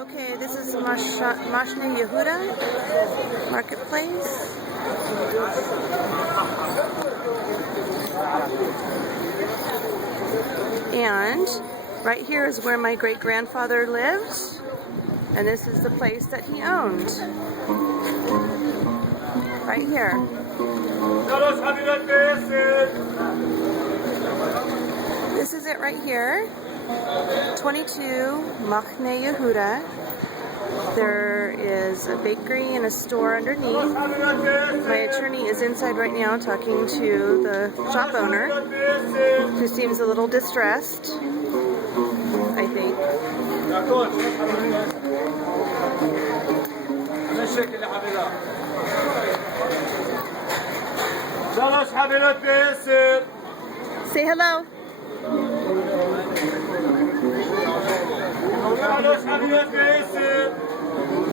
Okay, this is Mashne Yehuda Marketplace. And right here is where my great-grandfather lived. And this is the place that he owned. Right here. This is it right here. 22 Machne Yehuda. There is a bakery and a store underneath. My attorney is inside right now talking to the shop owner, who seems a little distressed, I think. Say hello. Hello,